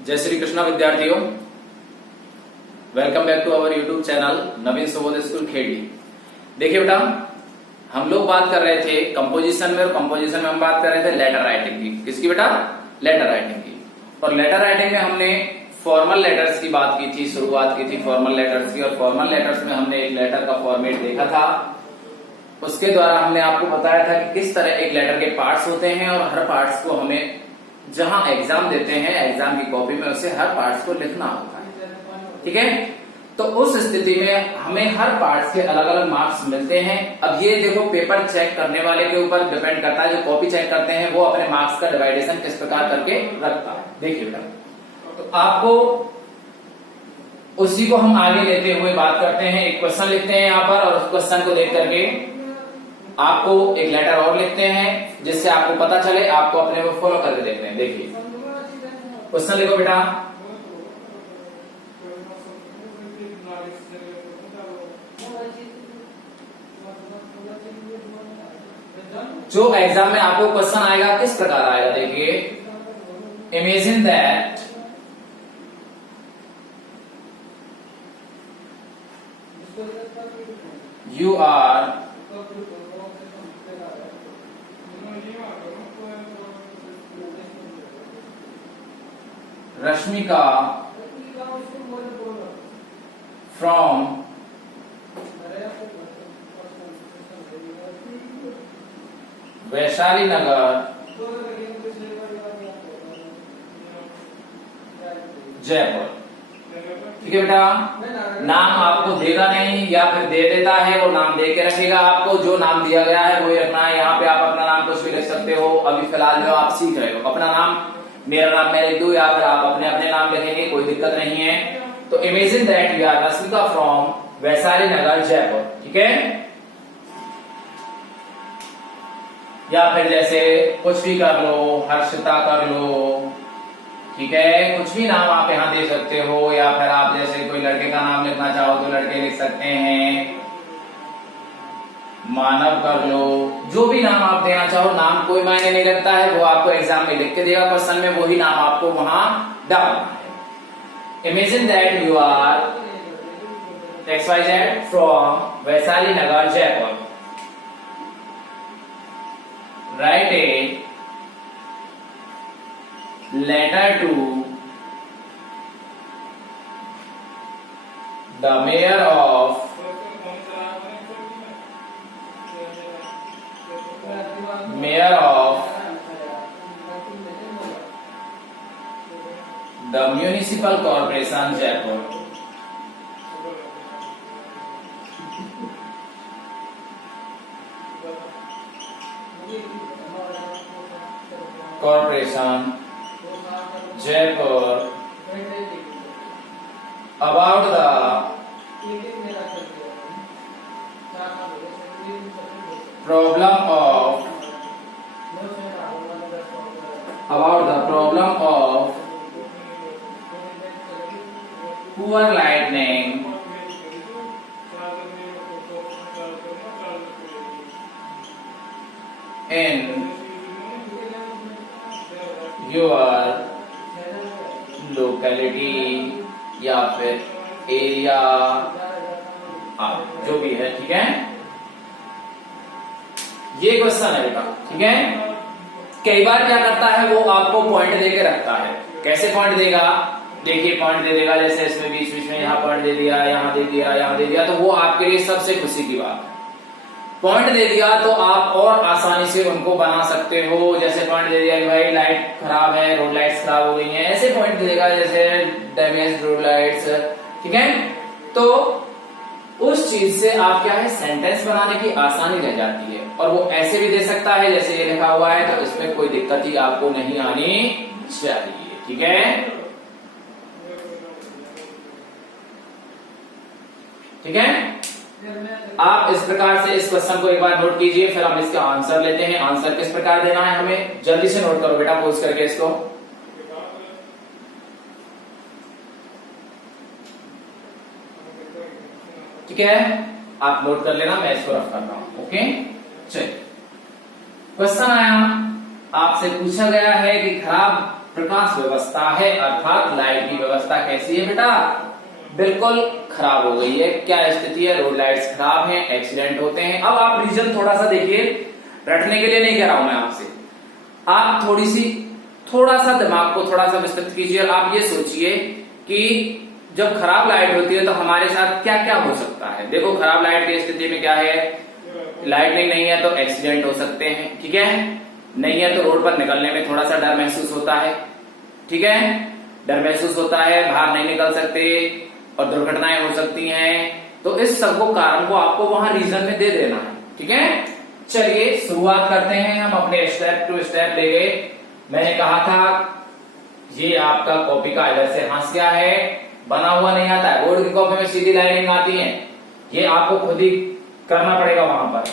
जय श्री कृष्णा विद्यार्थियों, welcome back to our YouTube channel Naveen Subodh school Kheri. देखिए बेटा, हम लोग बात कर रहे थे कंपोजिशन में, और कंपोजिशन में हम बात कर रहे थे लेटर राइटिंग की। किसकी बेटा? लेटर राइटिंग की। और लेटर राइटिंग में हमने फॉर्मल लेटर्स की बात की थी, शुरुआत की थी फॉर्मल लेटर्स की। और फॉर्मल लेटर्स में हमने एक लेटर का फॉर्मेट देखा था। उसके द्वारा हमने आपको बताया था कि किस तरह एक लेटर के पार्ट्स होते हैं, और हर पार्ट्स को हमें जहां एग्जाम देते हैं, एग्जाम की कॉपी में उसे हर पार्ट्स को लिखना होता है। ठीक है, तो उस स्थिति में हमें हर पार्ट्स के अलग अलग मार्क्स मिलते हैं। अब ये देखो, पेपर चेक करने वाले के ऊपर डिपेंड करता है। जो कॉपी चेक करते हैं वो अपने मार्क्स का डिवाइडेशन किस प्रकार करके रखता है। देखिए बेटा, तो आपको उसी को हम आगे लेते हुए बात करते हैं। एक क्वेश्चन लिखते हैं यहाँ पर, और उस क्वेश्चन को देख करके आपको एक लेटर और लिखते हैं, जिससे आपको पता चले। आपको अपने को फॉलो करके देखते हैं। देखिए, क्वेश्चन लिखो बेटा। जो एग्जाम में आपको क्वेश्चन आएगा किस प्रकार आएगा, देखिए। Imagine that you are Rashmika from Vaishali Nagar Jaipur. ठीक है बेटा, नाम आपको देगा नहीं, या फिर दे देता है, वो नाम दे के रखेगा। आपको जो नाम दिया गया है वही रखना है। यहाँ पे आप अपना नाम कुछ भी लिख सकते हो। अभी फिलहाल जो आप सीख रहे हो, अपना नाम, मेरा नाम मैं लिख दूं, या फिर आप अपने अपने नाम लिखेंगे, कोई दिक्कत नहीं है। तो imagine that you are Rashmika from Vaishali Nagar Jaipur. ठीक है, या फिर जैसे कुछ भी कर लो, हर्षिता कर लो। ठीक है, कुछ भी नाम आप यहाँ दे सकते हो, या फिर आप जैसे कोई लड़के का नाम लिखना चाहो तो लड़के लिख सकते हैं, मानव कर लो। जो भी नाम आप देना चाहो, नाम कोई मायने नहीं रखता है। वो आपको एग्जाम में लिख के देगा क्वेश्चन में, वही नाम आपको वहां डालना है। Imagine that you are XYZ from Vaishali Nagar Jaipur. Right a letter to the mayor of the municipal corporation Jaipur। Corporation Jaipur about the problem of poor lighting in your locality, या फिर एरिया, जो भी है। ठीक है, ये क्वेश्चन है बेटा। ठीक है, कई बार क्या करता है, वो आपको पॉइंट दे के रखता है। कैसे पॉइंट देगा? देखिए, पॉइंट दे देगा, जैसे इसमें बीच बीच में यहाँ पॉइंट दे दिया, यहाँ दे दिया, यहाँ दे दिया। तो वो आपके लिए सबसे खुशी की बात है। पॉइंट दे दिया तो आप और आसानी से उनको बना सकते हो। जैसे पॉइंट दे दिया कि भाई लाइट खराब है, रोड लाइट्स खराब हो गई हैं, ऐसे पॉइंट दे देगा, जैसे डैमेज रोड लाइट्स। ठीक है, तो उस चीज से आप क्या है, सेंटेंस बनाने की आसानी रह जाती है। और वो ऐसे भी दे सकता है, जैसे ये लिखा हुआ है, तो इसमें कोई दिक्कत ही आपको नहीं आनी चाहिए। ठीक है, ठीक है, आप इस प्रकार से इस क्वेश्चन को एक बार नोट कीजिए, फिर हम इसका आंसर लेते हैं। आंसर किस प्रकार देना है हमें, जल्दी से नोट करो बेटा, पोज करके इसको। ठीक है, आप नोट कर लेना, मैं इसको रफ करता हूं। ओके, चलिए, क्वेश्चन आया, आपसे पूछा गया है कि खराब प्रकाश व्यवस्था है, अर्थात लाइट की व्यवस्था कैसी है बेटा, बिल्कुल खराब हो गई है। क्या स्थिति है, रोड लाइट्स खराब हैं, एक्सीडेंट होते हैं। अब आप रीजन थोड़ा सा देखिए, रटने के लिए नहीं कह रहा हूं मैं आपसे, आप थोड़ा सा दिमाग को थोड़ा सा विस्तृत कीजिए और आप ये सोचिए कि जब खराब लाइट होती है तो हमारे साथ क्या क्या हो सकता है। देखो खराब लाइट की स्थिति में क्या है, लाइटनिंग नहीं है तो एक्सीडेंट हो सकते हैं, ठीक है, नहीं है तो रोड पर निकलने में थोड़ा सा डर महसूस होता है, ठीक है, डर महसूस होता है, बाहर नहीं निकल सकते और दुर्घटनाएं हो सकती हैं। तो इस सबको कारण को आपको वहां रीजन में दे देना है, ठीक है। चलिए शुरुआत करते हैं हम अपने स्टेप टू स्टेप लेके। मैंने कहा था ये आपका कॉपी का इधर से हाशिया है, बना हुआ नहीं आता है। बोर्ड की कॉपी में सीधी लाइनिंग आती है, ये आपको खुद ही करना पड़ेगा वहां पर।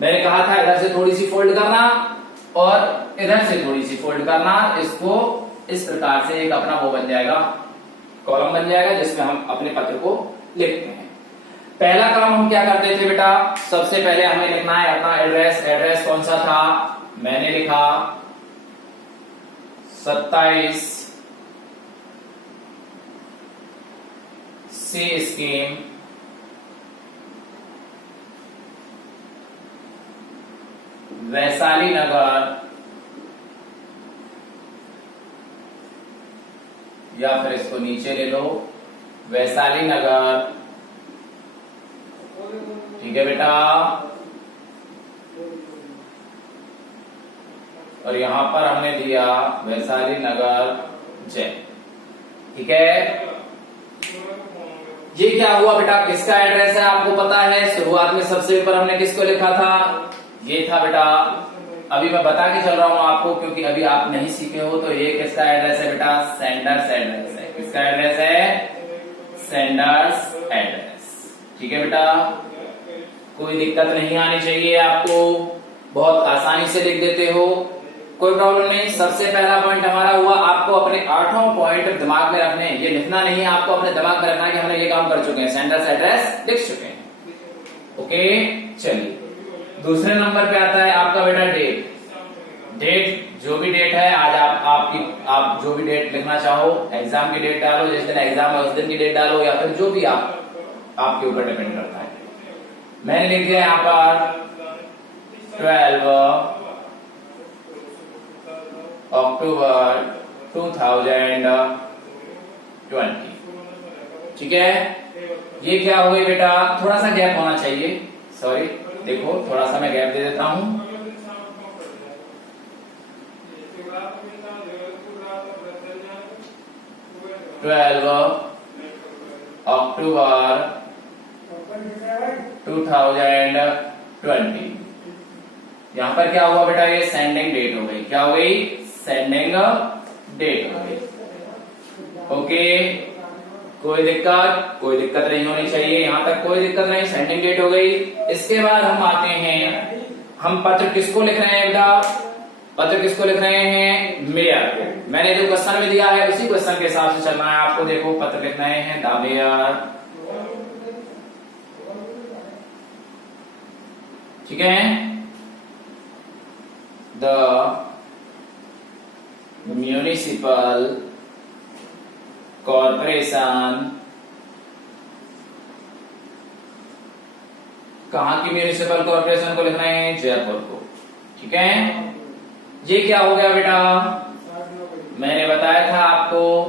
मैंने कहा था इधर से थोड़ी सी फोल्ड करना और इधर से थोड़ी सी फोल्ड करना, इसको इस प्रकार से एक अपना वो बन जाएगा, कॉलम बन जाएगा जिसमें हम अपने पत्र को लिखते हैं। पहला काम हम क्या करते थे बेटा, सबसे पहले हमें लिखना है अपना एड्रेस। एड्रेस कौन सा था, मैंने लिखा 27 सी स्कीम वैशाली नगर, या फिर इसको नीचे ले लो, वैशाली नगर, ठीक है बेटा। और यहां पर हमने दिया वैशाली नगर जय, ठीक है। ये क्या हुआ बेटा, किसका एड्रेस है आपको पता है। शुरुआत में सबसे ऊपर हमने किसको लिखा था, ये था बेटा। अभी मैं बता के चल रहा हूं आपको क्योंकि अभी आप नहीं सीखे हो। तो ये किसका एड्रेस है बेटा, सेंडर्स एड्रेस है। किसका एड्रेस है, सेंडर्स एड्रेस, ठीक है बेटा। कोई दिक्कत नहीं आनी चाहिए आपको, बहुत आसानी से लिख देते हो, कोई प्रॉब्लम नहीं। सबसे पहला पॉइंट हमारा हुआ, आपको अपने 8 पॉइंट दिमाग में रखने हैं। ये लिखना नहीं है, आपको अपने दिमाग में रखना है कि हमने ये काम कर चुके हैं, सेंडर्स एड्रेस लिख चुके हैं, ओके। चलिए दूसरे नंबर पे आता है आपका बेटा डेट। डेट जो भी डेट है आज आप जो भी डेट लिखना चाहो, एग्जाम की डेट डालो, जिस दिन एग्जाम है उस दिन की डेट डालो, या फिर जो भी आपके ऊपर डिपेंड करता है। मैंने लिख दिया यहाँ पर 12 अक्टूबर 2020, ठीक है। ये क्या हो गई बेटा, थोड़ा सा गैप होना चाहिए, सॉरी, देखो थोड़ा सा मैं गैप दे देता हूं। अक्टूबर 2020, यहां पर क्या हुआ बेटा, ये सेंडिंग डेट हो गई। क्या हो गई, सेंडिंग डेट हो गई, ओके। कोई दिक्कत नहीं होनी चाहिए, यहां तक कोई दिक्कत नहीं, सेंडिंग डेट हो गई। इसके बाद हम आते हैं, हम पत्र किसको लिख रहे हैं बेटा, पत्र किसको लिख रहे हैं, मेयर को। मैंने जो क्वेश्चन में दिया है उसी क्वेश्चन के हिसाब से चलना है आपको। देखो पत्र लिख रहे हैं द मेयर, ठीक है, द म्यूनिसिपल कॉर्पोरेशन। कहां की म्यूनिसिपल कॉर्पोरेशन को लिख रहे हैं, जयपुर को, ठीक है। ये क्या हो गया बेटा, मैंने बताया था आपको,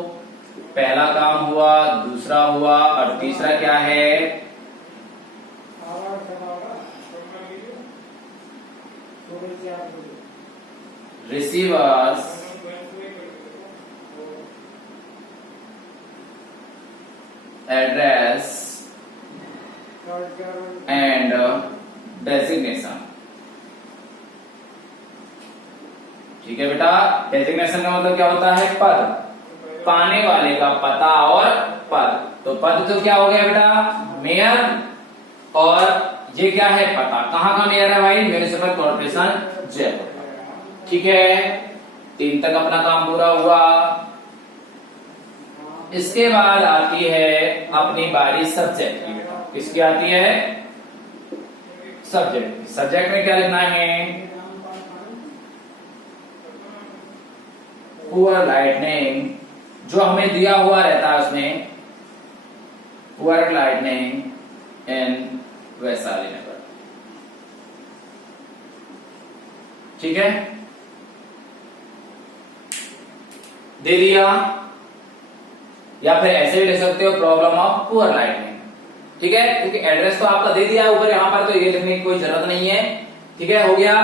पहला काम हुआ, दूसरा हुआ और तीसरा क्या है, रिसीवर्स एड्रेस एंड डेजिग्नेशन, ठीक है बेटा। डेजिग्नेशन का मतलब क्या होता है, पद, पाने वाले का पता और पद। तो पद तो क्या हो गया बेटा, मेयर, और ये क्या है, पता। कहां का मेयर है भाई, म्यूनिसिपल कॉर्पोरेशन जयपुर, ठीक है। 3 तक अपना काम पूरा हुआ। इसके बाद आती है अपनी बारी सब्जेक्ट की बेटा। किसकी आती है, सब्जेक्ट। सब्जेक्ट में क्या लिखना है, पुअर लाइटनिंग, जो हमें दिया हुआ रहता है उसमें पुअर लाइटनिंग इन वैशाली नगर। ठीक है, दे दिया, या फिर ऐसे भी लिख सकते हो प्रॉब्लम ऑफ पुअर लाइटनिंग। ठीक है, क्योंकि एड्रेस तो आपका दे दिया है ऊपर, यहां पर तो ये लिखने की कोई जरूरत नहीं है। ठीक है, हो गया,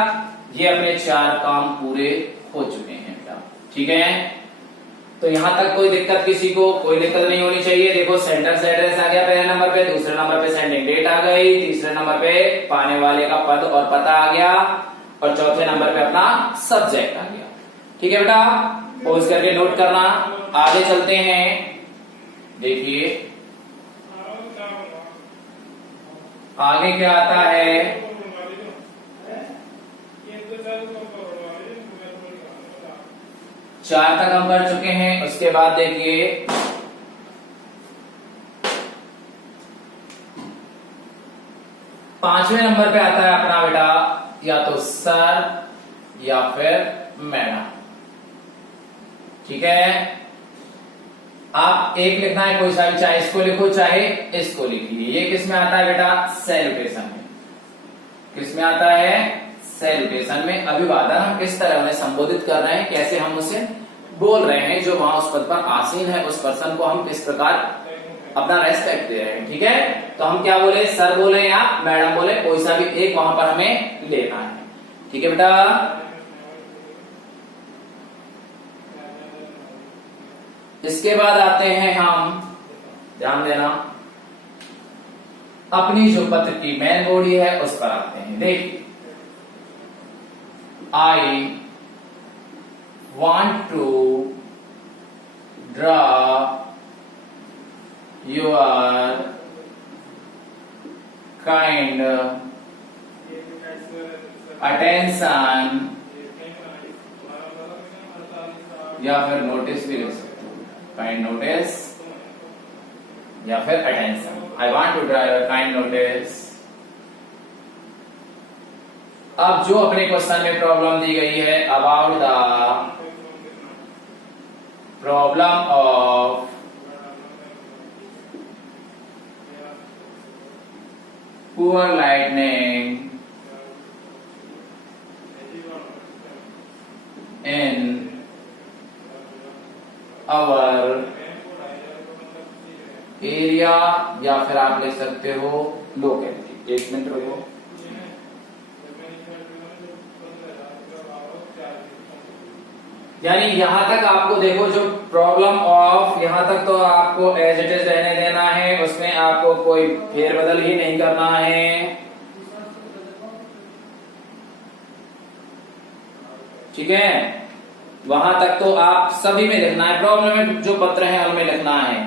ये अपने 4 काम पूरे हो चुके हैं बेटा। ठीक है, तो यहां तक कोई दिक्कत, किसी को कोई दिक्कत नहीं होनी चाहिए। देखो सेंटर से एड्रेस आ गया पहले नंबर पे, दूसरे नंबर पे सेंडिंग डेट आ गई, तीसरे नंबर पे पाने वाले का पद और पता आ गया, और चौथे नंबर पे अपना सब्जेक्ट आ गया। ठीक है बेटा, पोज करके नोट करना। आगे चलते हैं, देखिए आगे क्या आता है। चार तक हम कर चुके हैं, उसके बाद देखिए पांचवें नंबर पे आता है अपना बेटा या तो सर या फिर मैडम। ठीक है, आप एक लिखना है कोई सा भी, चाहे इसको लिखो चाहे इसको लिखिए। ये किस में आता है बेटा, सैल्यूटेशन में। किस में आता है, सैल्यूटेशन में। अभिवादन हम किस तरह उन्हें संबोधित कर रहे हैं, कैसे हम उसे बोल रहे हैं, जो वहां उस पद पर आसीन है उस पर्सन को हम किस प्रकार अपना रेस्पेक्ट दे रहे हैं। ठीक है, तो हम क्या बोले, सर बोले या मैडम बोले, कोई सा भी एक वहां पर हमें लेना है। ठीक है बेटा, इसके बाद आते हैं हम, ध्यान देना, अपनी जो पत्र की मेन बॉडी है उस पर आते हैं। देखिए, आई want to draw your kind attention, या फिर नोटिस भी लिख सकते हो, काइंड नोटिस या फिर attention. I want to draw your kind notice. अब जो अपने क्वेश्चन में प्रॉब्लम दी गई है, about the problem of poor lightning in our area, या फिर आप लिख सकते हो लोकेलिटी। एक मिनट रुको, यानी यहां तक आपको देखो जो प्रॉब्लम ऑफ, यहां तक तो आपको एज इट इज रहने देना है, उसमें आपको कोई फेरबदल ही नहीं करना है। ठीक है, वहां तक तो आप सभी में लिखना है, प्रॉब्लम में जो पत्र है उनमें लिखना है।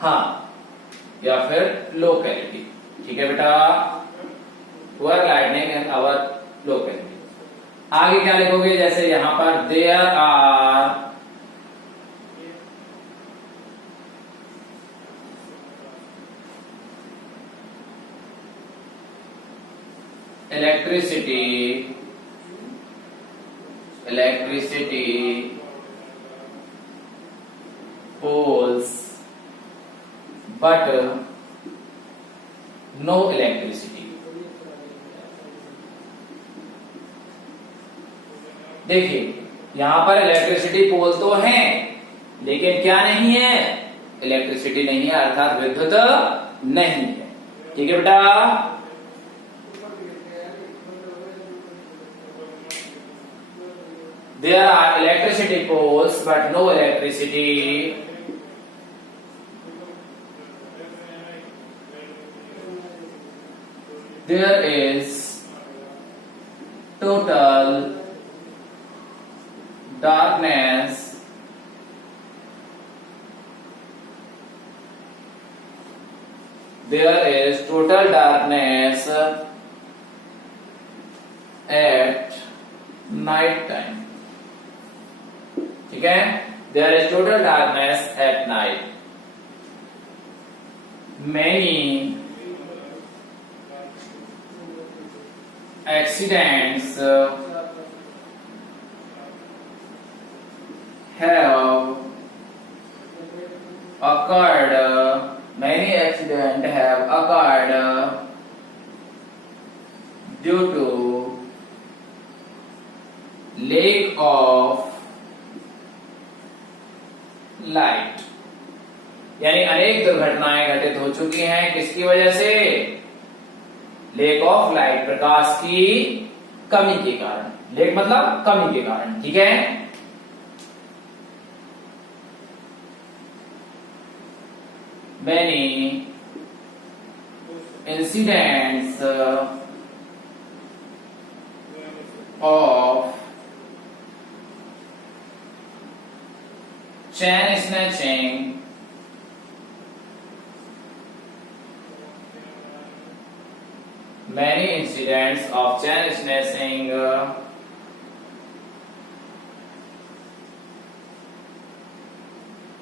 हाँ, या फिर लोकेलिटी। ठीक है बेटा, poor lightning in our locality. आगे क्या लिखोगे, जैसे यहां पर there are electricity poles but no electricity। देखिए, यहां पर इलेक्ट्रिसिटी पोल तो हैं, लेकिन क्या नहीं है, इलेक्ट्रिसिटी नहीं है, अर्थात विद्युत नहीं है। ठीक है बेटा, there are electricity poles but no electricity, there is total darkness at night time। ठीक है, there is total darkness at night। many accidents have occurred, many accidents have occurred due to lack of light, यानी अनेक दुर्घटनाएं घटित हो चुकी हैं किसकी वजह से? लेक ऑफ लाइट, प्रकाश की कमी के कारण। लेक मतलब कमी के कारण, ठीक है। Many incidents of chain snatching many incidents of chain snatching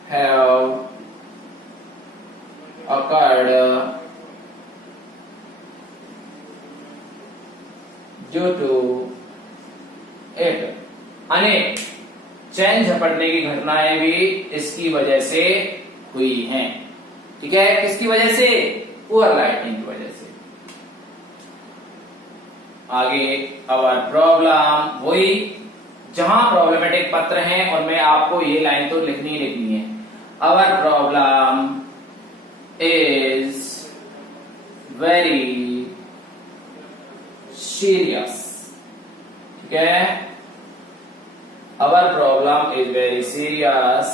have occurred due to it, अनेक चैन झपटने की घटनाएं भी इसकी वजह से हुई हैं, ठीक है। किसकी वजह से? पुअर लाइटनिंग की वजह से। आगे अवर प्रॉब्लम, वही जहां प्रॉब्लमेटिक पत्र हैं उनमें आपको ये लाइन तो लिखनी है। अवर प्रॉब्लम इज वेरी सीरियस, ठीक है। Our problem is very serious.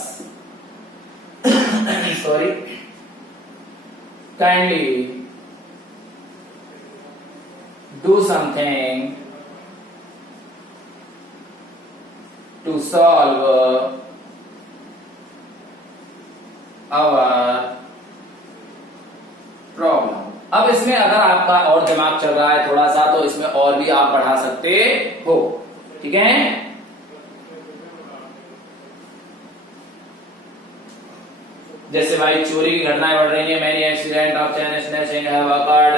Sorry. Kindly do something to solve our problem. अब इसमें अगर आपका और दिमाग चल रहा है थोड़ा सा तो इसमें और भी आप बढ़ा सकते हो, ठीक है। जैसे भाई चोरी की घटनाएं बढ़ रही है, many accident of chain snatching have occurred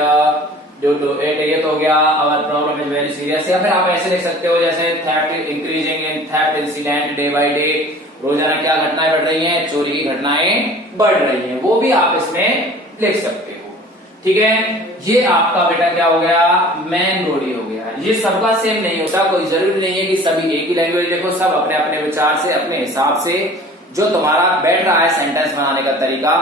due to it, ये तो हो गया। Our problem is very serious. या फिर आप ऐसे लिख सकते हो जैसे theft increasing in theft incident day by day, रोजाना क्या घटनाएं बढ़ रही हैं? चोरी की घटनाएं बढ़ रही हैं, वो भी आप इसमें लिख सकते हो, ठीक है। ये आपका बेटा क्या हो गया? मेन बॉडी हो गया। ये सबका सेम नहीं होता, कोई जरूरी नहीं है कि सभी एक ही लैंग्वेज देखो, सब अपने अपने विचार से अपने हिसाब से जो तुम्हारा बैठ रहा है सेंटेंस बनाने का तरीका,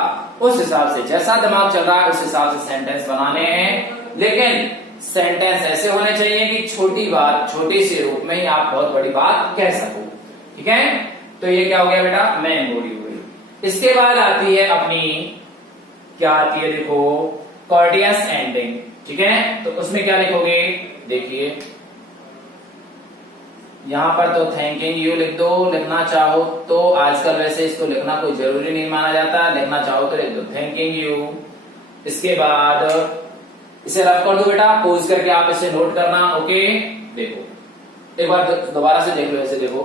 उस हिसाब से जैसा दिमाग चल रहा है उस हिसाब से सेंटेंस बनाने हैं। लेकिन सेंटेंस ऐसे होने चाहिए कि छोटी बात छोटे से रूप में ही आप बहुत बड़ी बात कह सको, ठीक है। तो ये क्या हो गया बेटा? मेन बॉडी हो गई। इसके बाद आती है अपनी, क्या आती है देखो, कॉर्डियस एंडिंग, ठीक है। तो उसमें क्या लिखोगे? देखिए यहां पर तो थैंकिंग यू लिख दो, लिखना चाहो तो। आजकल वैसे इसको लिखना कोई जरूरी नहीं माना जाता, लिखना चाहो तो लिख दो थैंकिंग यू। इसके बाद इसे रफ कर दो बेटा, पोज करके आप इसे नोट करना, ओके। देखो एक बार दोबारा से देख लो, ऐसे देखो।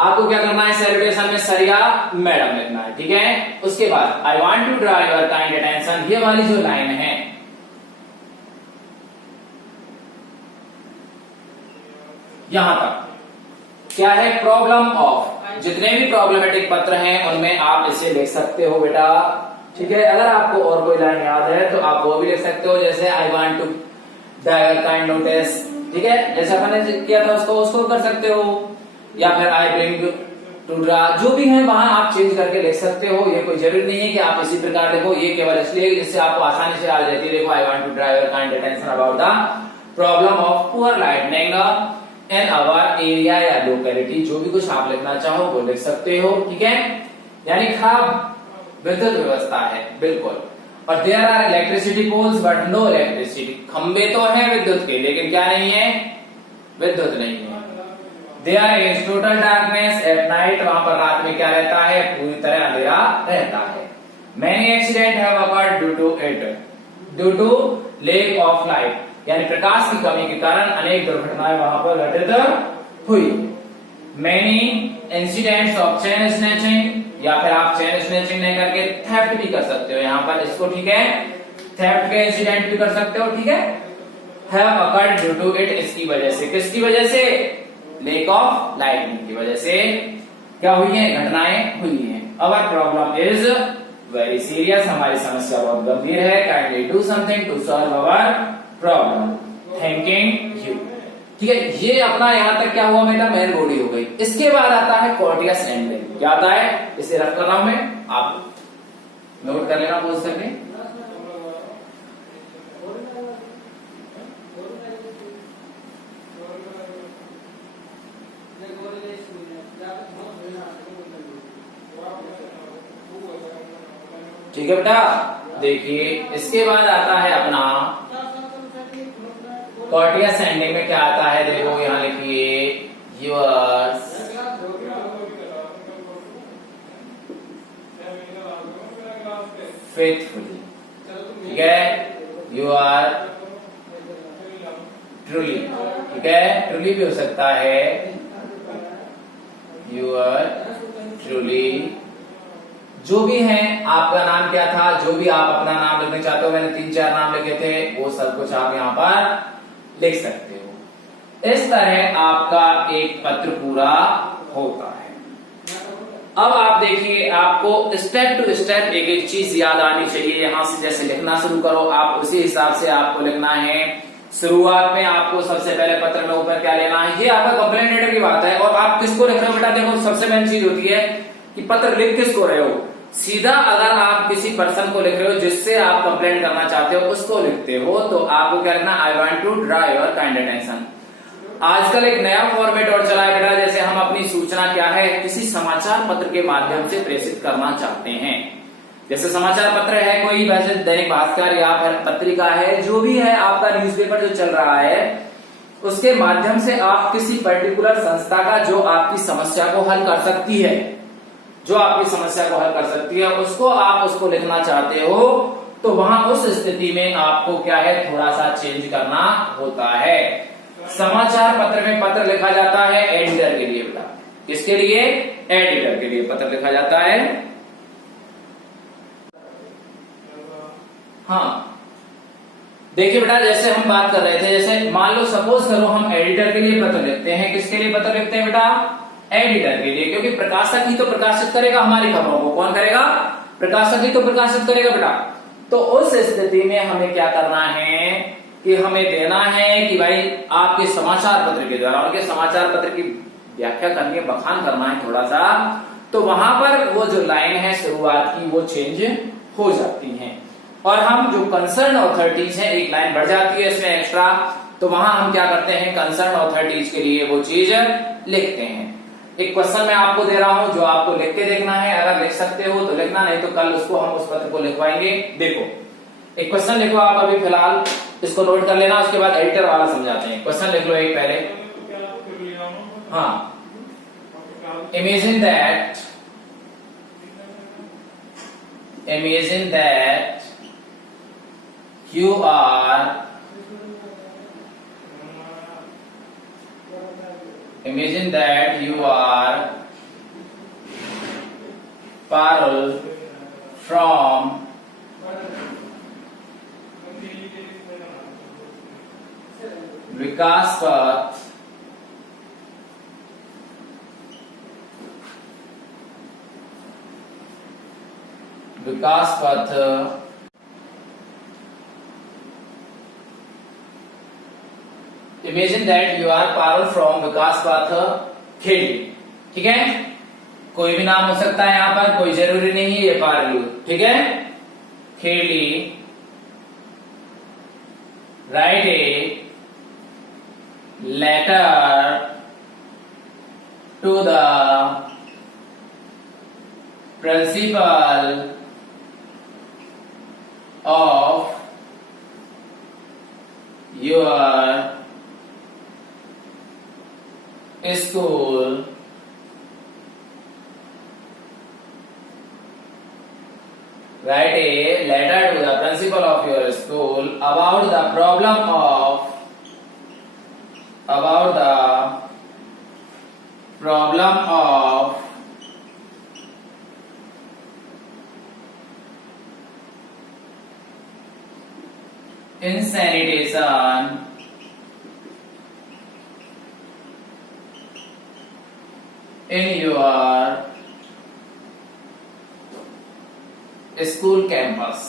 आपको क्या करना है? सेलिब्रेशन में सरिया मैडम लिखना है, ठीक है। उसके बाद I want to draw your kind attention, ये वाली जो लाइन है यहां तक क्या है? Problem of. जितने भी प्रॉब्लमेटिक पत्र हैं उनमें आप इसे लिख सकते हो बेटा, ठीक है। अगर आपको और कोई लाइन याद है तो आप वो भी लिख सकते हो, जैसे I want to draw your kind notice, ठीक है। जैसे अपन ने किया था उसको कर सकते हो, या फिर आई ब्रिंग टू ड्रा, जो भी है वहां आप चेंज करके लिख सकते हो। ये कोई जरूरी नहीं है कि आप इसी प्रकार लिखो, ये केवल इसलिए जिससे आपको आसानी से याद रहती है। देखो I want to draw your kind attention about the problem of poor lightning in our area या लोकेलिटी, जो भी कुछ आप लिखना चाहो वो लिख सकते हो, ठीक है। यानी खराब विद्युत व्यवस्था है, बिल्कुल। और there are electricity poles but no electricity, खंबे तो है विद्युत के लेकिन क्या नहीं है? विद्युत नहीं है। There is total darkness at night, वहां पर रात में क्या रहता है? पूरी तरह अंधेरा रहता है। Many accident have occurred due to it, due to lack of light, यानी प्रकाश की कमी के कारण अनेक दुर्घटनाएं वहां पर घटित हुई। Many incidents of chain snatching, या फिर आप चेन स्नैचिंग नहीं करके थेफ्ट भी कर सकते हो यहाँ पर इसको, ठीक है। थेफ्ट के इंसिडेंट भी कर सकते हो, ठीक है। Have occurred due to it, इसकी वजह से, किसकी वजह से, लैक ऑफ लाइटनिंग की वजह से क्या हुई है, घटनाएं हुई हैं। Our problem is very serious, हमारी समस्या बहुत गंभीर है। Kindly do something to solve our problem, thanking you. ठीक है, ये अपना यहां तक क्या हुआ बेटा, मेन बॉडी हो गई। इसके बाद आता है कोर्टियस एंडिंग। क्या आता है, इसे रफ कर रहा हूं मैं, आप नोट कर लेना पोज करके। ठीक है बेटा, देखिए इसके बाद आता है अपना कोर्टियस एंडिंग में क्या आता है, देखो यहां लिखिए, योर्स फेथफुली। ठीक है, यू आर ट्रूली, ठीक है, ट्रूली भी हो सकता है, यू आर ट्रूली। जो भी है, आपका नाम क्या था, जो भी आप अपना नाम लिखना चाहते हो, मैंने 3-4 नाम लिखे थे, वो सब कुछ आप यहाँ पर लिख सकते हो। इस तरह आपका एक पत्र पूरा होता है। अब आप देखिए, आपको स्टेप टू स्टेप एक एक चीज याद आनी चाहिए। यहां से जैसे लिखना शुरू करो, आप उसी हिसाब से आपको लिखना है। शुरुआत में आपको सबसे पहले पत्र में ऊपर क्या लेना है, ये आपका कंप्लेंट लेटर की बात है। और आप किसको लिख रहे हो बेटा, देखो सबसे मेन चीज होती है कि पत्र लिख किसको रहे हो। सीधा अगर आप किसी पर्सन को लिख रहे हो जिससे आप कंप्लेंट करना चाहते हो, उसको लिखते हो, तो आपको क्या लिखना, I want to draw your kind attention. आजकल एक नया फॉर्मेट और चला है बेटा, जैसे हम अपनी सूचना क्या है, किसी समाचार पत्र के माध्यम से प्रेषित करना चाहते हैं। जैसे समाचार पत्र है कोई, वैसे दैनिक भास्कर या फिर पत्रिका है, जो भी है आपका न्यूज़पेपर जो चल रहा है, उसके माध्यम से आप किसी पर्टिकुलर संस्था का जो आपकी समस्या को हल कर सकती है, जो आपकी समस्या को हल कर सकती है, उसको आप उसको लिखना चाहते हो, तो वहां उस स्थिति में आपको क्या है, थोड़ा सा चेंज करना होता है। समाचार पत्र में पत्र लिखा जाता है एडिटर के लिए बेटा, किसके लिए, एडिटर के लिए पत्र लिखा जाता है। हाँ देखिए बेटा, जैसे हम बात कर रहे थे, जैसे मान लो सपोज करो हम एडिटर के लिए पत्र लिखते हैं। किसके लिए पत्र लिखते हैं बेटा, एडिटर के लिए, क्योंकि प्रकाशक ही तो प्रकाशित करेगा हमारी खबरों को। कौन करेगा, प्रकाशक ही तो प्रकाशित करेगा बेटा। तो उस स्थिति में हमें क्या करना है कि हमें देना है कि भाई आपके समाचार पत्र के द्वारा उनके समाचार पत्र की व्याख्या करनी है, बखान करना है थोड़ा सा। तो वहां पर वो जो लाइन है शुरुआत की, वो चेंज हो जाती है। और हम जो कंसर्न ऑथोरिटीज है, एक लाइन बढ़ जाती है इसमें एक्स्ट्रा, तो वहां हम क्या करते हैं, कंसर्न ऑथोरिटीज के लिए वो चीज लिखते हैं। एक क्वेश्चन मैं आपको दे रहा हूं, जो आपको लिख के देखना है। अगर लिख सकते हो तो लिखना, नहीं तो कल उसको हम उस पत्र को लिखवाएंगे। देखो एक क्वेश्चन लिखो आप अभी फिलहाल, इसको नोट कर लेना, उसके बाद एडिटर वाला समझाते हैं। क्वेश्चन लिख लो एक पहले। हाँ, imagine that you are imagine that you are Parul from Vikas Path imagine that you are Parul from Vikas Path Kheri. ठीक है, कोई भी नाम हो सकता है यहां पर, कोई जरूरी नहीं है ये पारुल। ठीक है, Kheri, write a letter to the principal of your school write a letter to the principal of your school about the problem of insanitation in your school campus।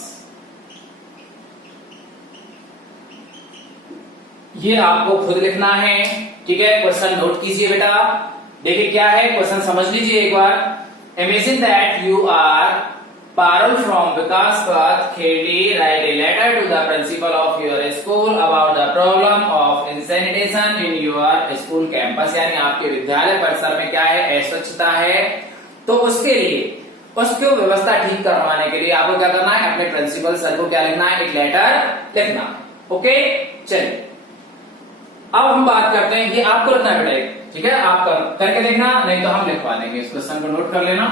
ये आपको खुद लिखना है, ठीक है। क्वेश्चन नोट कीजिए बेटा। देखिए क्या है क्वेश्चन, समझ लीजिए एक बार। Imagine that you are Parul from Vikaspath, Khedi, write a letter to the principal of your school about the problem of sanitation in your school campus। यानी आपके विद्यालय परिसर में क्या है, अस्वच्छता है। तो उसके लिए उसको व्यवस्था ठीक करवाने के लिए आपको क्या करना है, अपने प्रिंसिपल सर को क्या लिखना है, एक लेटर लिखना है। ओके चलिए अब हम बात करते हैं, ये आपको लिखना है बेटा, ठीक है। आप करके देखना, नहीं तो हम लिखवा देंगे। इस क्वेश्चन को नोट कर लेना।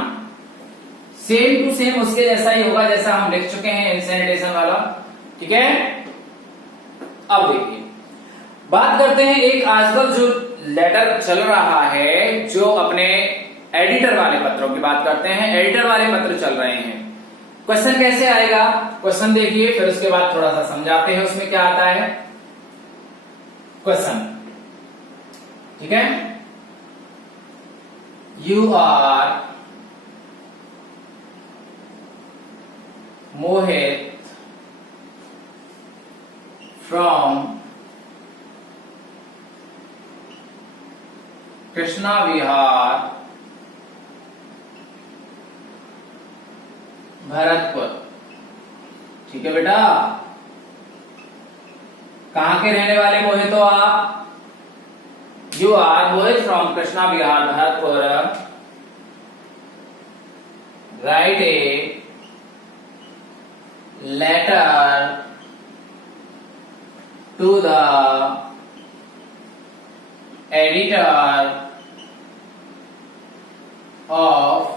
सेम टू सेम उसके जैसा ही होगा जैसा हम लिख चुके हैं सैनिटेशन वाला, ठीक है। अब देखिए बात करते हैं एक आजकल जो लेटर चल रहा है, जो अपने एडिटर वाले पत्रों की बात करते हैं। एडिटर वाले पत्र चल रहे हैं। क्वेश्चन कैसे आएगा, क्वेश्चन देखिए, फिर उसके बाद थोड़ा सा समझाते हैं उसमें क्या आता है क्वेश्चन, ठीक है। You are Mohit from Krishna Vihar, Bharatpur. ठीक है बेटा, कहां के रहने वाले मोहित हो आप? You are Mohit from Krishna Vihar Bharatpur. Write a letter to the editor of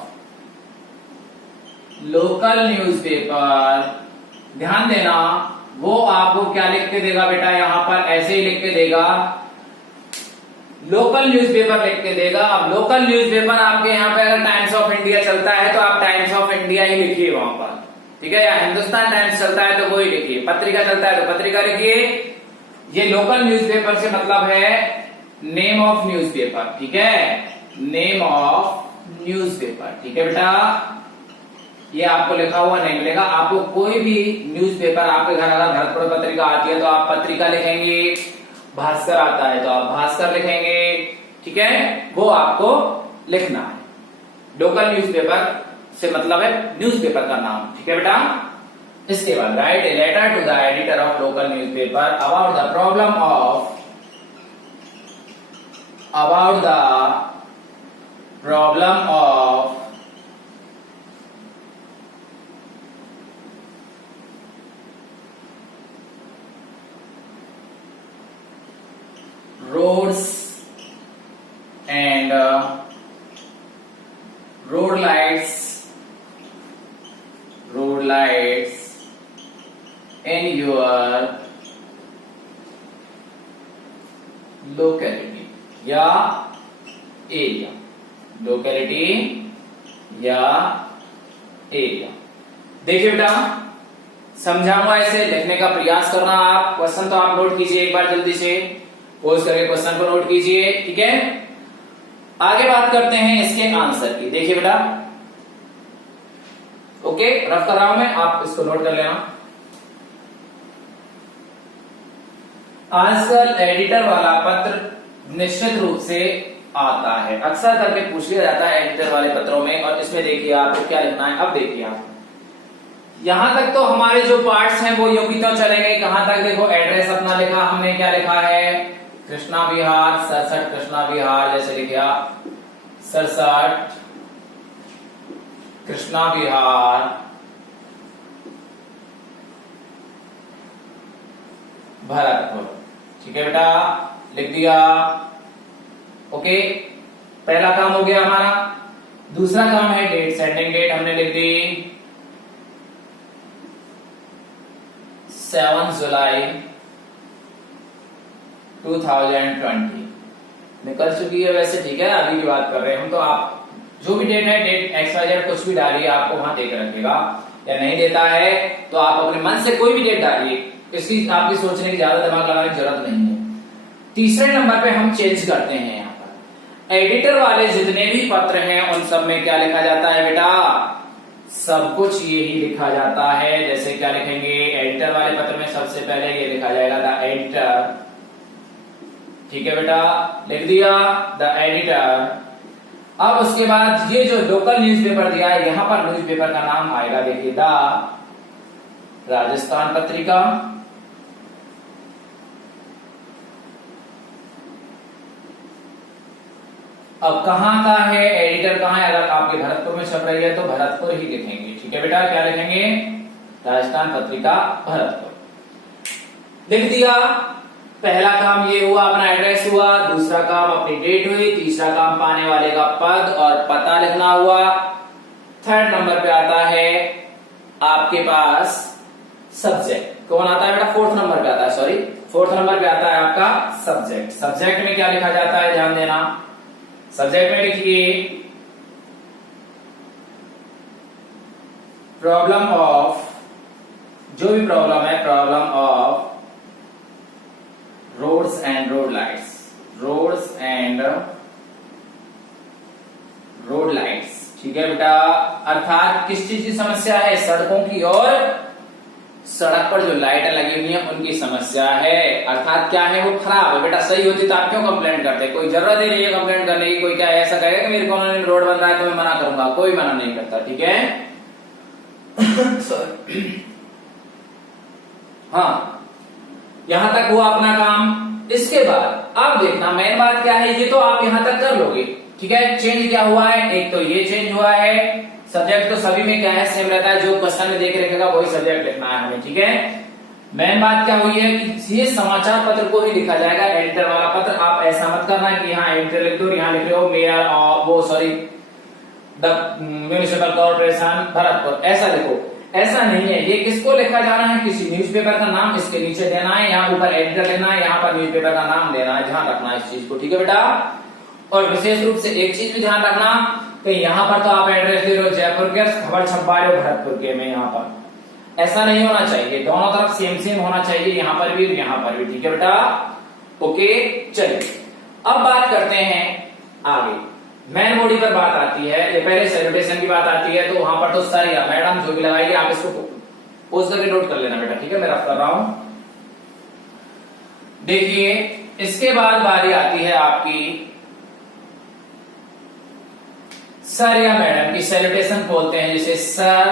local newspaper। ध्यान देना, वो आपको क्या लिख के देगा बेटा, यहां पर ऐसे ही लिख के देगा, लोकल न्यूज़पेपर लिख के देगा। अब लोकल न्यूज़पेपर आपके यहाँ पे अगर टाइम्स ऑफ इंडिया चलता है तो आप टाइम्स ऑफ इंडिया ही लिखिए वहां पर, ठीक है। या हिंदुस्तान टाइम्स चलता है तो वो ही लिखिए, पत्रिका चलता है तो पत्रिका लिखिए। ये लोकल न्यूज़पेपर से मतलब है नेम ऑफ न्यूज़पेपर, ठीक है, नेम ऑफ न्यूज़पेपर, ठीक है बेटा। ये आपको लिखा हुआ नहीं मिलेगा। आपको कोई भी न्यूज़पेपर आपके घर अगर भरतपुर पत्रिका आती है तो आप पत्रिका लिखेंगे, भास्कर आता है तो आप भास्कर लिखेंगे, ठीक है, वो आपको लिखना है। लोकल न्यूज़पेपर से मतलब है न्यूज़पेपर का नाम, ठीक है बेटा। इसके बाद write a letter to the editor of local newspaper about the problem of roads and road lights in your locality या एरिया, लोकेलिटी या एरिया। देखिए बेटा समझाऊंगा, ऐसे लिखने का प्रयास करना आप। क्वेश्चन तो आप नोट कीजिए एक बार जल्दी से, पोज करके क्वेश्चन को नोट कीजिए, ठीक है। आगे बात करते हैं इसके आंसर की। देखिए बेटा, ओके रफ कर रहा हूं मैं, आप इसको नोट कर लेना। आजकल एडिटर वाला पत्र निश्चित रूप से आता है, अक्सर करके पूछ लिया जाता है एडिटर वाले पत्रों में। और इसमें देखिए आपको क्या लिखना है। अब देखिए आप यहां तक तो हमारे जो पार्ट्स हैं वो यूं की तो चलेंगे। कहां तक देखो, एड्रेस अपना लिखा हमने, क्या लिखा है, कृष्णा विहार 67 कृष्णा विहार, जैसे लिखा 67 कृष्णा विहार भरतपुर, ठीक है बेटा, लिख दिया। ओके, पहला काम हो गया हमारा। दूसरा काम है डेट, सेंडिंग डेट हमने लिख दी 7 जुलाई 2020 निकल चुकी है वैसे, ठीक है। अभी की बात कर रहे हैं हम, तो आप जो भी डेट है, डेट XYZ कुछ भी डालिए, आपको वहां देख रखेगा। या नहीं देता है तो आप अपने मन से कोई भी डेट डालिए, इसकी आपकी सोचने की ज्यादा दिमाग लगाने की जरूरत नहीं है। तीसरे नंबर पे हम चेंज करते हैं यहाँ पर, एडिटर वाले जितने भी पत्र हैं उन सब में क्या लिखा जाता है बेटा, सब कुछ यही लिखा जाता है। जैसे क्या लिखेंगे, एडिटर वाले पत्र में सबसे पहले ये लिखा जाएगा द एडिटर, ठीक है बेटा, लिख दिया द एडिटर। अब उसके बाद ये जो लोकल न्यूज़पेपर दिया है, यहां पर न्यूज़पेपर का नाम आएगा, देखिए द राजस्थान पत्रिका। अब कहां का है, एडिटर कहां है, अगर आपके भरतपुर में छप रही है तो भरतपुर ही लिखेंगे, ठीक है बेटा, क्या लिखेंगे, राजस्थान पत्रिका भरतपुर। लिख दिया। पहला काम ये हुआ, अपना एड्रेस हुआ, दूसरा काम अपनी डेट हुई, तीसरा काम पाने वाले का पद और पता लिखना हुआ। थर्ड नंबर पे आता है आपके पास सब्जेक्ट। कौन आता है बेटा, फोर्थ नंबर पे आता है, सॉरी फोर्थ नंबर पे आता है आपका सब्जेक्ट। सब्जेक्ट में क्या लिखा जाता है, ध्यान देना। सब्जेक्ट में लिखिए प्रॉब्लम ऑफ, जो भी प्रॉब्लम है, problem of roads and road lights, roads and road lights, ठीक है बेटा। अर्थात किस चीज की समस्या है, सड़कों की और सड़क पर जो लाइटें लगी हुई हैं उनकी समस्या है। अर्थात क्या है, वो खराब है बेटा, सही होती तो आप क्यों कंप्लेंट करते, कोई जरूरत ही नहीं है कंप्लेंट करने की। कोई क्या ऐसा कहेगा कि मेरे कॉलोनी में रोड बन रहा है तो मैं मना करूंगा, कोई मना नहीं करता, ठीक है। हाँ, यहां तक हुआ अपना काम। इसके बाद अब देखना मेन बात क्या है, ये तो आप यहां तक कर लोगे, ठीक है। चेंज क्या हुआ है, एक तो ये चेंज हुआ है, सब्जेक्ट तो सभी में क्या है, सेम रहता है, जो क्वेश्चन में देख रखेगा वही सब्जेक्ट लिखना है हमें, ठीक है। मेन बात क्या हुई है कि ये समाचार पत्र को ही लिखा जाएगा, एडिटर वाला पत्र। आप ऐसा मत करना कि यहाँ एडिटर लिख दो, यहाँ लिख रहे हो मेयर वो sorry the municipal corporation Bharatpur, ऐसा लिखो, ऐसा नहीं है। ये किसको लिखा जाना है, किसी न्यूज़पेपर का नाम इसके नीचे देना है, यहाँ ऊपर एडिटर लेना है, यहाँ पर न्यूज़पेपर का नाम देना है, ध्यान रखना इस चीज को, ठीक है बेटा। और विशेष रूप से एक चीज भी ध्यान रखना कि यहाँ पर तो आप एड्रेस दे रहे हो जयपुर के, खबर छपवा रहे हो भरतपुर के में, यहाँ पर ऐसा नहीं होना चाहिए, दोनों तरफ सेम सेम होना चाहिए, यहाँ पर भी यहाँ पर भी, ठीक है बेटा। ओके, चलिए अब बात करते हैं आगे। मेन बॉडी पर बात आती है, ये पहले सेलिब्रेशन की बात आती है, तो वहां पर तो सर या मैडम जो भी लगाएगी आप इसको पोस्ट करके नोट कर लेना बेटा, ठीक है, मैं रफ कर रहा हूं। देखिए इसके बाद बारी आती है आपकी सर या मैडम की। सेलिब्रेशन बोलते हैं जिसे सर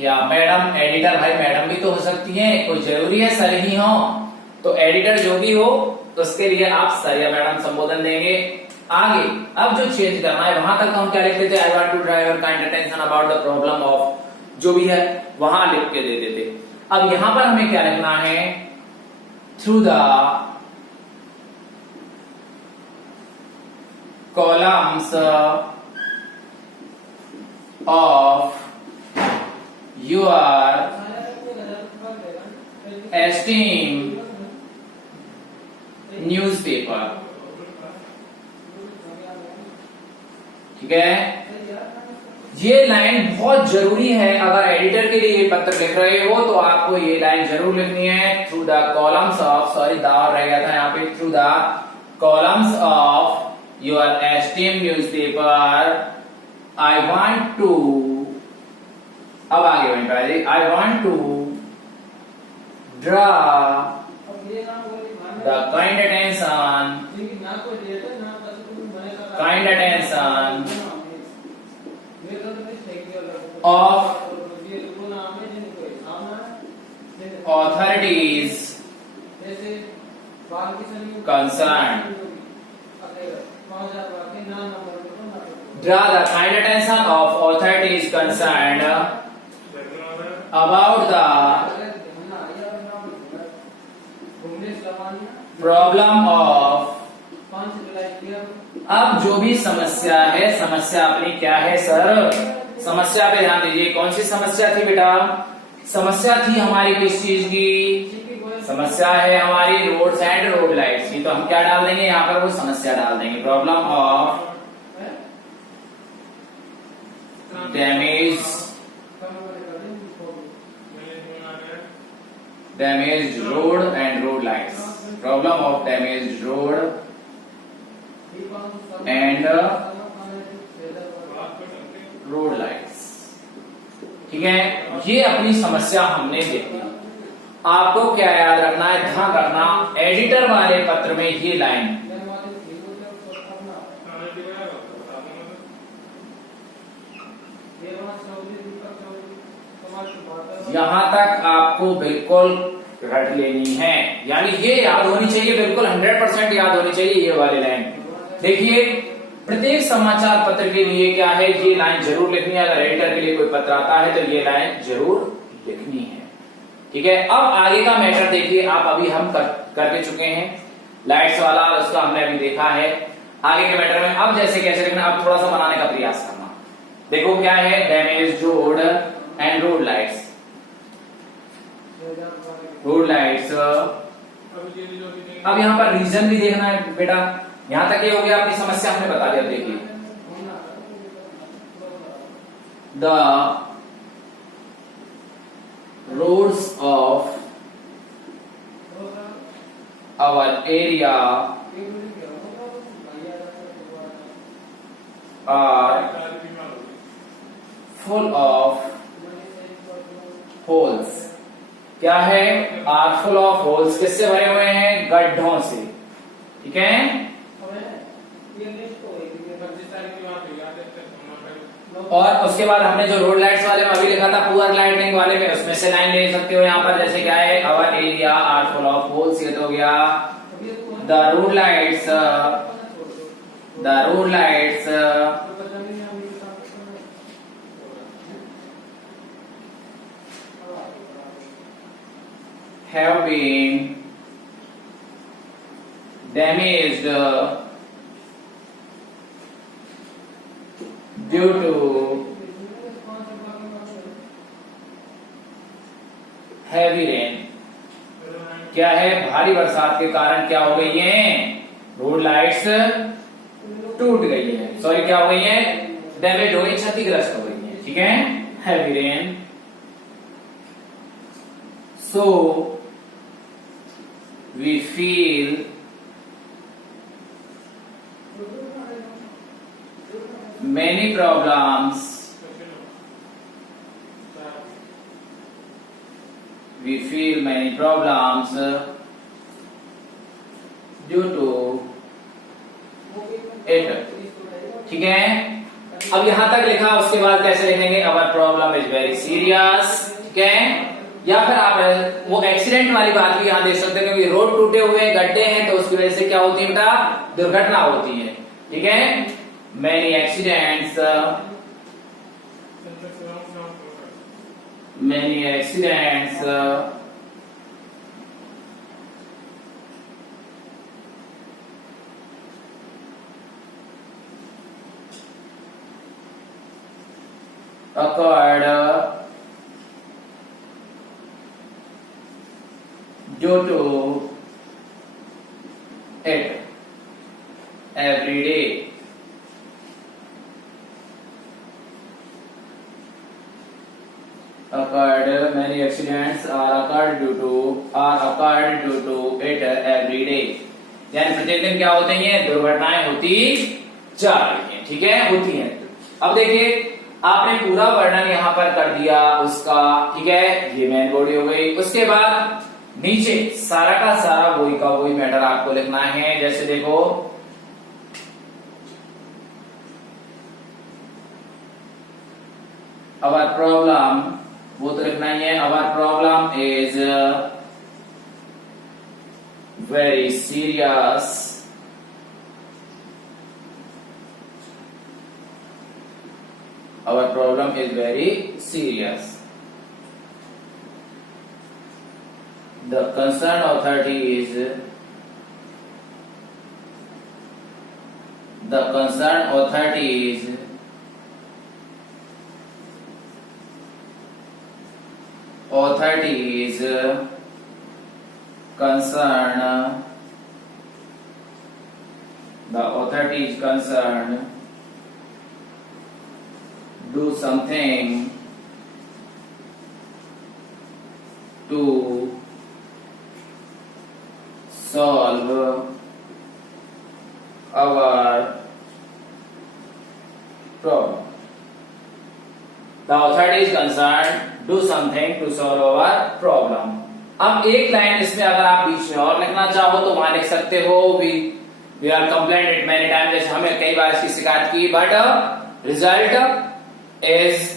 या मैडम। एडिटर भाई मैडम भी तो हो सकती है, कोई जरूरी है सर ही हो, तो एडिटर जो भी हो उसके लिए आप सर या मैडम संबोधन देंगे। आगे अब जो चेंज करना है, वहां तक हम क्या लिखते थे, I want to drive your kind attention about the problem of, जो भी है वहां लिख के दे देते। अब यहां पर हमें क्या लिखना है, through the columns of your esteemed newspaper, ठीक है। ये लाइन बहुत जरूरी है, अगर एडिटर के लिए ये पत्र लिख रहे हो तो आपको ये लाइन जरूर लिखनी है। Through the columns of, sorry the रह गया था यहाँ पे, through the columns of your esteemed newspaper I want to, अब आगे बढ़ पाए, I want to draw the kind attention of authorities concerned, draw the kind attention of authorities concerned about the problem of. अब जो भी समस्या है, समस्या अपनी क्या है सर, समस्या पे ध्यान दीजिए। कौन सी समस्या थी बेटा, समस्या थी हमारी किस चीज की, समस्या है हमारी रोड्स एंड रोड लाइट्स की, तो हम क्या डाल देंगे यहाँ पर, वो समस्या डाल देंगे, problem of damaged road and road lights, problem of damaged road and road lights. ठीक है, ये अपनी समस्या हमने देखी। आपको क्या याद रखना है, ध्यान रखना, एडिटर वाले पत्र में ये लाइन यहां तक आपको बिल्कुल रट लेनी है, यानी ये याद होनी चाहिए, बिल्कुल 100% याद होनी चाहिए ये वाली लाइन। देखिए, प्रत्येक समाचार पत्र के लिए क्या है, ये लाइन जरूर लिखनी है। अगर एडिटर के लिए कोई पत्र आता है तो ये लाइन जरूर लिखनी है। ठीक है, अब आगे का मैटर देखिए, आप अभी हम करके चुके हैं लाइट्स वाला, उसका हमने अभी देखा है। आगे के मैटर में अब जैसे कैसे लिखना, अब थोड़ा सा बनाने का प्रयास करना। देखो क्या है, damage road and road lights. Road lights, अब यहां पर रीजन भी देखना है बेटा। यहां तक ये हो गया, अपनी समस्या हमने बता दिया। देखिए, the roads of our area are full of holes। क्या है, are full of holes, किससे भरे हुए हैं, गड्ढों से। ठीक है, और उसके बाद हमने जो रोड लाइट्स वाले में अभी लिखा था, पुअर लाइटनिंग वाले में, उसमें से लाइन ले सकते हो। यहाँ पर जैसे क्या है, our area are full of holes, ये तो हो गया। The road lights have been damaged due to heavy rain। क्या है, भारी बरसात के कारण क्या हो गई है, रोड लाइट्स टूट गई है, सॉरी क्या हो गई है, डैमेज हो गई, क्षतिग्रस्त हो गई है। ठीक है, heavy rain, so we feel many problems due to it। ठीक है, अब यहां तक लिखा, उसके बाद कैसे लिखेंगे, अवर प्रॉब्लम इज वेरी सीरियस। ठीक है, या फिर आप वो एक्सीडेंट वाली बात भी यहां देख सकते हैं, क्योंकि रोड टूटे हुए गड्ढे हैं तो उसकी वजह से क्या होती है बेटा, दुर्घटना होती है। ठीक है, many accidents occurred due to it every day। Many accidents are occurred due to it every day। यानी प्रत्येक दिन क्या होते हैं, दुर्घटनाएं होती जा रही हैं। ठीक है, होती हैं। अब देखिए, आपने पूरा वर्णन यहाँ पर कर दिया उसका। ठीक है, ये मेन बॉडी हो गई। उसके बाद नीचे सारा का सारा वही का वही मैटर आपको लिखना है। जैसे देखो, अवर प्रॉब्लम, वो तो लिखना ही है, अवर problem is very serious. Our problem is very serious. The concerned authorities concerned do something to solve our the authorities concerned do something to solve our problem. अब एक लाइन इसमें अगर आप बीच में और लिखना चाहो तो वहां लिख सकते हो we are complained it many times, जैसे हमें कई बार इसकी शिकायत की, but result is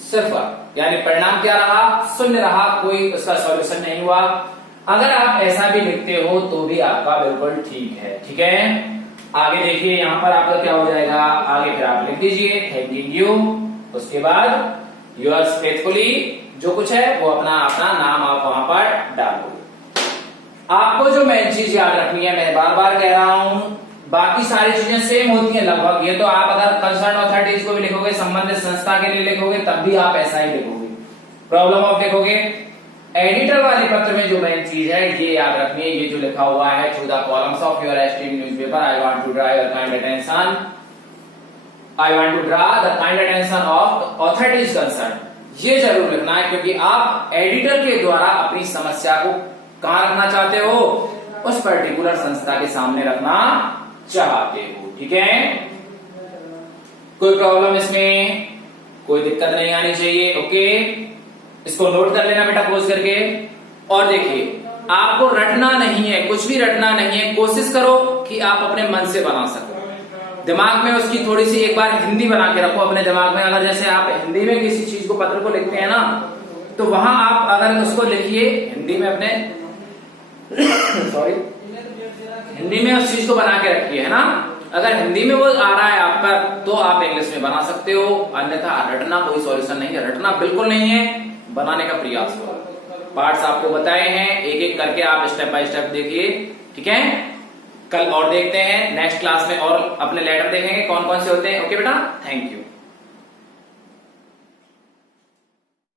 सिफर, यानी परिणाम क्या रहा, शून्य रहा, कोई उसका सॉल्यूशन नहीं हुआ। अगर आप ऐसा भी लिखते हो तो भी आपका बिल्कुल ठीक है। ठीक है, आगे देखिए यहाँ पर आपका क्या हो जाएगा, आगे फिर आप लिख दीजिए थैंकिंग यू, उसके बाद योर्स फेथफुली, जो कुछ है वो अपना अपना नाम आप वहां पर डालोगे। आपको जो मेन चीज याद रखनी है, मैं बार बार कह रहा हूं, बाकी सारी चीजें सेम होती हैं लगभग। ये तो आप अगर कंसर्न अथॉरिटीज को भी लिखोगे, संबंधित संस्था के लिए लिखोगे, तब भी आप ऐसा ही लिखोगे। प्रॉब्लम ऑफ लिखोगे, एडिटर वाले पत्र में जो मेन चीज है ये याद रखनी है, ये जो लिखा हुआ है through the columns of your esteem newspaper I want to draw your kind attention, I want to draw the kind attention of authorities concerned, ये जरूर लिखना है, क्योंकि आप एडिटर के द्वारा अपनी समस्या को कहां रखना चाहते हो, उस पर्टिकुलर संस्था के सामने रखना चाहते हो। ठीक है, कोई प्रॉब्लम इसमें, कोई दिक्कत नहीं आनी चाहिए। ओके, इसको नोट कर लेना बेटा पोज करके। और देखिए, आपको रटना नहीं है, कुछ भी रटना नहीं है, कोशिश करो कि आप अपने मन से बना सको। दिमाग में उसकी थोड़ी सी एक बार हिंदी बना के रखो अपने दिमाग में। अगर जैसे आप हिंदी में किसी चीज को, पत्र को लिखते हैं ना, तो वहां आप अगर उसको लिखिए हिंदी में अपने सॉरी हिंदी में उस चीज को बना के रखिए, है ना। अगर हिंदी में वो आ रहा है आपका, तो आप इंग्लिश में बना सकते हो, अन्यथा रटना कोई सॉल्यूशन नहीं है, रटना बिल्कुल नहीं है, बनाने का प्रयास करो। पार्ट्स आपको बताए हैं, एक एक करके आप स्टेप बाय स्टेप देखिए। ठीक है, कल और देखते हैं नेक्स्ट क्लास में, और अपने लेटर देखेंगे कौन कौन से होते हैं। ओके बेटा, थैंक यू।